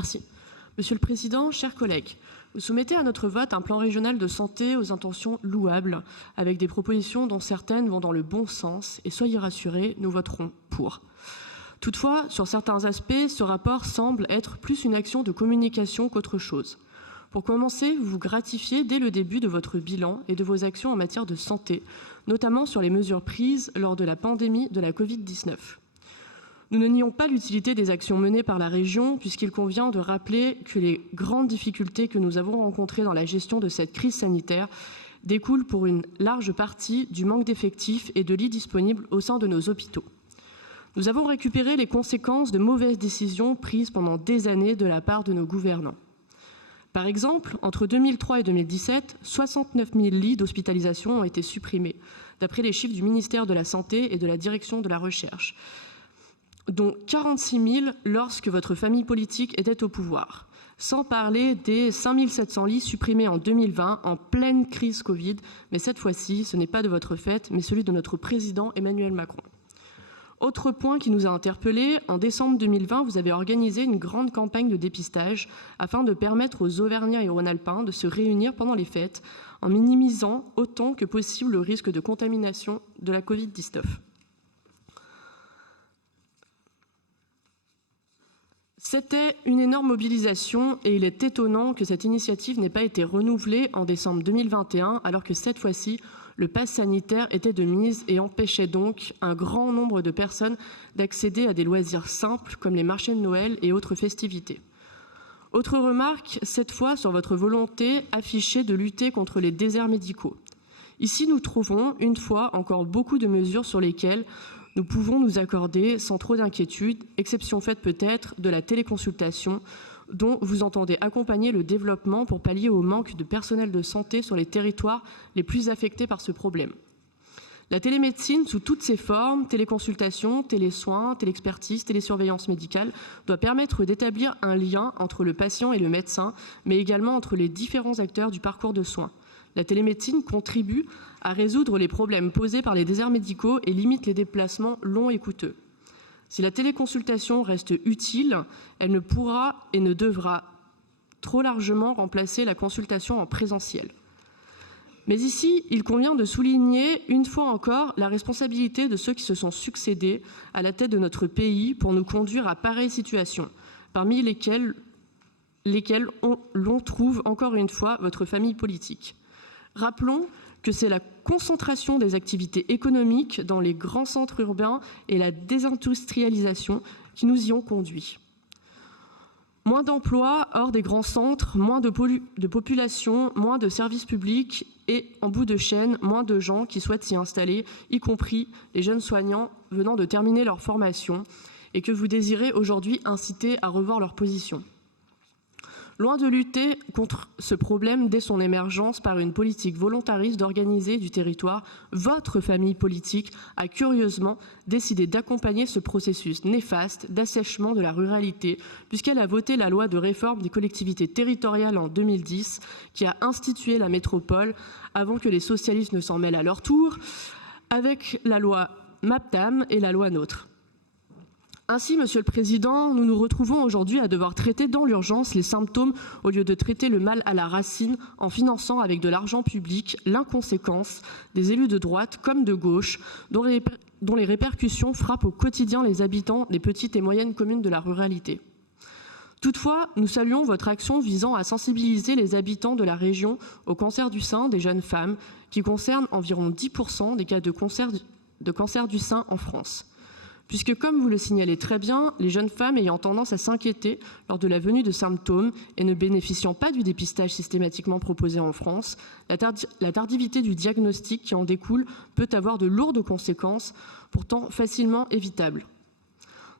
Merci. Monsieur le Président, chers collègues, vous soumettez à notre vote un plan régional de santé aux intentions louables, avec des propositions dont certaines vont dans le bon sens, et soyez rassurés, nous voterons pour. Toutefois, sur certains aspects, ce rapport semble être plus une action de communication qu'autre chose. Pour commencer, vous vous gratifiez dès le début de votre bilan et de vos actions en matière de santé, notamment sur les mesures prises lors de la pandémie de la Covid-19. Nous ne nions pas l'utilité des actions menées par la région, puisqu'il convient de rappeler que les grandes difficultés que nous avons rencontrées dans la gestion de cette crise sanitaire découlent pour une large partie du manque d'effectifs et de lits disponibles au sein de nos hôpitaux. Nous avons récupéré les conséquences de mauvaises décisions prises pendant des années de la part de nos gouvernants. Par exemple, entre 2003 et 2017, 69 000 lits d'hospitalisation ont été supprimés, d'après les chiffres du ministère de la Santé et de la Direction de la Recherche, dont 46 000 lorsque votre famille politique était au pouvoir, sans parler des 5 700 lits supprimés en 2020 en pleine crise Covid, mais cette fois-ci, ce n'est pas de votre fait, mais celui de notre président Emmanuel Macron. Autre point qui nous a interpellés, en décembre 2020, vous avez organisé une grande campagne de dépistage afin de permettre aux Auvergnats et aux Rhône-Alpins de se réunir pendant les fêtes en minimisant autant que possible le risque de contamination de la Covid-19. C'était une énorme mobilisation et il est étonnant que cette initiative n'ait pas été renouvelée en décembre 2021 alors que cette fois-ci, le pass sanitaire était de mise et empêchait donc un grand nombre de personnes d'accéder à des loisirs simples comme les marchés de Noël et autres festivités. Autre remarque, cette fois sur votre volonté affichée de lutter contre les déserts médicaux. Ici, nous trouvons une fois encore beaucoup de mesures sur lesquelles nous pouvons nous accorder sans trop d'inquiétude, exception faite peut-être de la téléconsultation dont vous entendez accompagner le développement pour pallier au manque de personnel de santé sur les territoires les plus affectés par ce problème. La télémédecine sous toutes ses formes, téléconsultation, télésoins, téléexpertise, télésurveillance médicale, doit permettre d'établir un lien entre le patient et le médecin, mais également entre les différents acteurs du parcours de soins. La télémédecine contribue à résoudre les problèmes posés par les déserts médicaux et limite les déplacements longs et coûteux. Si la téléconsultation reste utile, elle ne pourra et ne devra trop largement remplacer la consultation en présentiel. Mais ici, il convient de souligner une fois encore la responsabilité de ceux qui se sont succédés à la tête de notre pays pour nous conduire à pareille situation, parmi lesquels l'on trouve encore une fois votre famille politique. Rappelons que c'est la concentration des activités économiques dans les grands centres urbains et la désindustrialisation qui nous y ont conduits. Moins d'emplois hors des grands centres, moins de population, moins de services publics et, en bout de chaîne, moins de gens qui souhaitent s'y installer, y compris les jeunes soignants venant de terminer leur formation et que vous désirez aujourd'hui inciter à revoir leur position. Loin de lutter contre ce problème dès son émergence par une politique volontariste d'organiser du territoire, votre famille politique a curieusement décidé d'accompagner ce processus néfaste d'assèchement de la ruralité, puisqu'elle a voté la loi de réforme des collectivités territoriales en 2010, qui a institué la métropole avant que les socialistes ne s'en mêlent à leur tour, avec la loi MAPTAM et la loi NOTRe. Ainsi, Monsieur le Président, nous nous retrouvons aujourd'hui à devoir traiter dans l'urgence les symptômes au lieu de traiter le mal à la racine en finançant avec de l'argent public l'inconséquence des élus de droite comme de gauche dont les répercussions frappent au quotidien les habitants des petites et moyennes communes de la ruralité. Toutefois, nous saluons votre action visant à sensibiliser les habitants de la région au cancer du sein des jeunes femmes, qui concerne environ 10% des cas de cancer du sein en France. Puisque, comme vous le signalez très bien, les jeunes femmes ayant tendance à s'inquiéter lors de la venue de symptômes et ne bénéficiant pas du dépistage systématiquement proposé en France, la tardivité du diagnostic qui en découle peut avoir de lourdes conséquences, pourtant facilement évitables.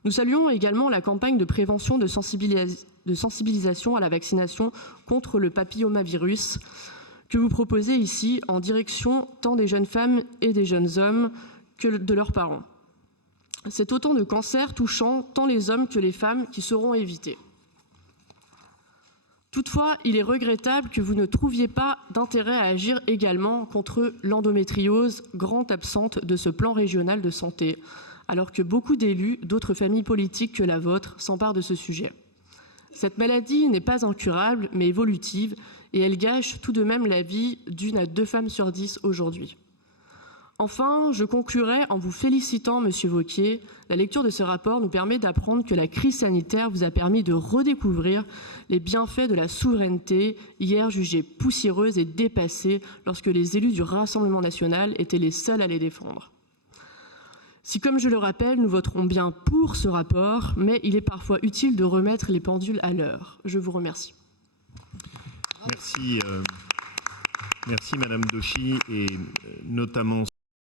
Nous saluons également la campagne de prévention de sensibilisation à la vaccination contre le papillomavirus que vous proposez ici en direction tant des jeunes femmes et des jeunes hommes que de leurs parents. C'est autant de cancers touchant tant les hommes que les femmes qui seront évités. Toutefois, il est regrettable que vous ne trouviez pas d'intérêt à agir également contre l'endométriose, grande absente de ce plan régional de santé, alors que beaucoup d'élus d'autres familles politiques que la vôtre s'emparent de ce sujet. Cette maladie n'est pas incurable, mais évolutive, et elle gâche tout de même la vie d'1 à 2 femmes sur 10 aujourd'hui. Enfin, je conclurai en vous félicitant, Monsieur Wauquiez. La lecture de ce rapport nous permet d'apprendre que la crise sanitaire vous a permis de redécouvrir les bienfaits de la souveraineté, hier jugée poussiéreuse et dépassée lorsque les élus du Rassemblement national étaient les seuls à les défendre. Si, comme je le rappelle, nous voterons bien pour ce rapport, mais il est parfois utile de remettre les pendules à l'heure. Je vous remercie. Merci, merci Madame Dauchy, et notamment